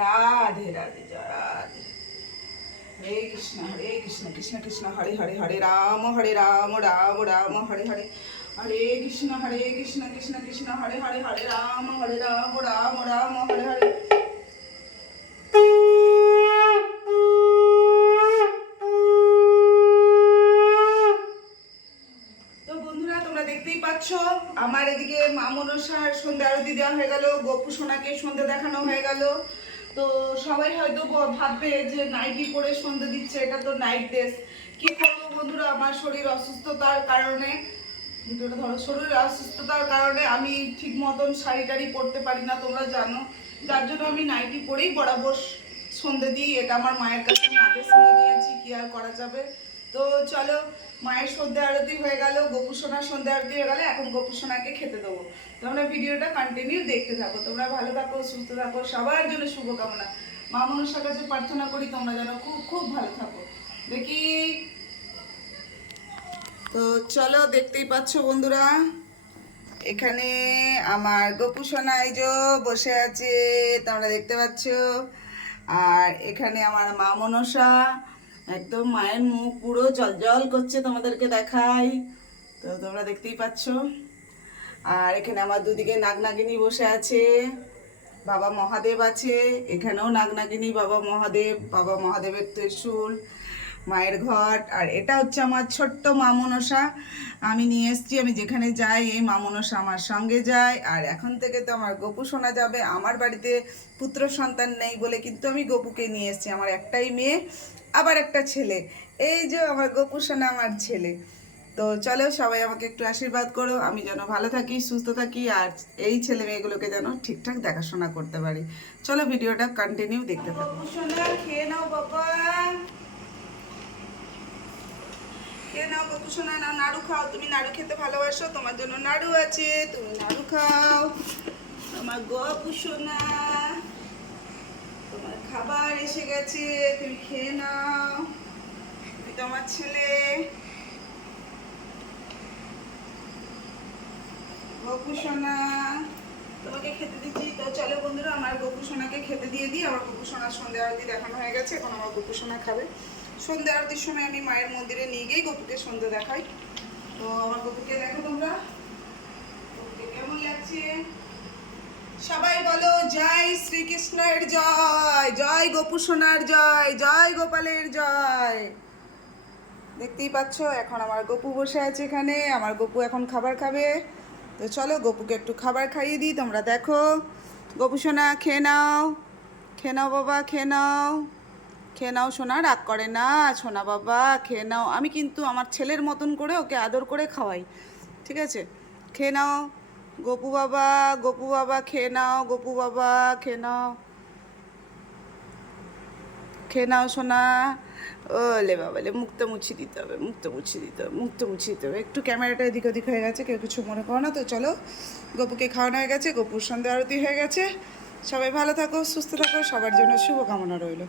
রাধে রাধে রাধে। হরে কৃষ্ণ হরে কৃষ্ণ কৃষ্ণ কৃষ্ণ, হরে হরে হরে রাম হরে রাম রাম রাম, হরে হরে। হরে কৃষ্ণ হরে কৃষ্ণ কৃষ্ণ কৃষ্ণ, হরে হরে হরে রাম হরে রাম রাম রাম, হরে হরে। তো বন্ধুরা, তোমরা দেখতেই পাচ্ছ, আমার এদিকে মা মনসার সন্ধ্যা আরতি দেওয়া হয়ে গেল, গোপু সোনাকে সন্ধ্যা দেখানো হয়ে গেল। তো সবাই হয়তো ভাববে যে নাইটি পরে সন্ধ্যে দিচ্ছে, এটা তো নাইট ড্রেস কি করব বন্ধুরা? আমার শরীর অসুস্থতার কারণে ধরো শরীর অসুস্থতার কারণে আমি ঠিক মতন শাড়ি টাড়ি পরতে পারি না, তোমরা জানো। যার জন্য আমি নাইটি পরেই বরাবর সন্ধে দিই, এটা আমার মায়ের কাছে আমি আদেশ নিয়ে নিয়েছি কি আর করা যাবে। তো চলো, মায়ের সন্ধে আরতি হয়ে গেল গোপুসোনার সন্ধে আরতি হয়ে গেলে, এখন গোপুসোনাকে খেতে দেবো। তোমরা ভিডিওটা কন্টিনিউ দেখতে থাকো, তোমরা ভালো থাকো, সুস্থ থাকো, সবার জন্য শুভকামনা। মা মনসার কাছে প্রার্থনা করি তোমরা যেন খুব খুব ভালো থাকো। দেখি। তো চলো, দেখতেই পাচ্ছ বন্ধুরা, এখানে আমার গোপু সোনা বসে আছে, তোমরা দেখতে পাচ্ছ। আর এখানে আমার মা মনসা একদম মায়ের মুখ পুরো জল জল করছে তোমাদেরকে দেখাই। তো তোমরা দেখতেই পাচ্ছ। আর এখানে আমার দুদিকে নাগনাগিনী বসে আছে। বাবা মহাদেব আছে। এখানেও নাগনাগিনী, বাবা মহাদেব, বাবা মহাদেবের ত্রিশূল। মায়ের ঘট, আর এটা হচ্ছে আমার ছোট্ট মা মনসা আমি নিয়ে এসেছি, আমি যেখানে যাই, এই মা মনসা আমার সঙ্গে যায়। আর এখন থেকে তো আমার গপু শোনা যাবে। আমার বাড়িতে পুত্র সন্তান নেই বলে কিন্তু আমি গপুকে নিয়ে এসেছি, আমার একটাই মেয়ে, আবার একটা ছেলে। এই যে আমার গপু শোনা আমার ছেলে। তো চলো সবাই আমাকে একটু আশীর্বাদ করো, আমি যেন ভালো থাকি, সুস্থ থাকি, আর এই ছেলে মেয়েগুলোকে যেন ঠিকঠাক দেখাশোনা করতে পারি। চলো ভিডিওটা কন্টিনিউ দেখতে থাকো। খেয়ে নাও, বাবা। খেয়ে নাও গপু সোনা নাও, নাড়ু খাও। তুমি নাড়ু খেতে ভালোবাসো, তোমার জন্য নাড়ু আছে, তুমি নাড়ু খাও। আমার গপু সোনা, তোমার খাবার এসে গেছে, তুমি খেয়ে নাও। তুমি তো ছেলে। গপু সোনা, তোমাকে খেতে দিচ্ছি। তো চলো বন্ধুরা, আমার গপু সোনাকে খেতে দিয়ে দিই। আমার গপু সোনার সন্ধ্যা আরতি দেখানো হয়ে গেছে, এখন আমার গপু সোনা খাবে। সন্ধ্যা আরতির সময় আমি মায়ের মন্দিরে নিয়ে গিয়ে গপুকে সন্ধ্যা দেখাই। তো আমার গপুকে দেখো তোমরা। কেমন লাগছে? সবাই বলো, জয় শ্রীকৃষ্ণের জয় জয় গোপু সোনার জয় জয় গোপালের জয়। দেখতেই পাচ্ছ, এখন আমার গপু বসে আছে এখানে। আমার গপু এখন খাবার খাবে। তো চলো, গপুকে একটু খাবার খাইয়ে দিই। তোমরা দেখো, গপু সোনা, খেয়ে নাও খেয়ে নাও বাবা, খেয়ে নাও। খেয়ে নাও সোনা, রাগ করে না, সোনা বাবা, খেয়ে নাও। আমি কিন্তু আমার ছেলের মতন করে ওকে আদর করে খাওয়াই, ঠিক আছে? খেয়ে নাও, গোপু বাবা গোপু বাবা, খেয়ে নাও, গোপু বাবা, খেয়ে নাও। খেয়ে নাও সোনা। ওলে বাবালে মুখটা মুছি দিতে হবে মুখটা মুছিয়ে দিতে হবে মুখটা মুছি দিতে হবে। একটু ক্যামেরাটা এদিক ওদিক হয়ে গেছে, কেউ কিছু মনে করো না, তো চলো। গপুকে খাওয়ানো হয়ে গেছে, গপুর সন্ধ্যা আরতি হয়ে গেছে। সবাই ভালো থাকো, সুস্থ থাকো, সবার জন্য শুভকামনা রইল।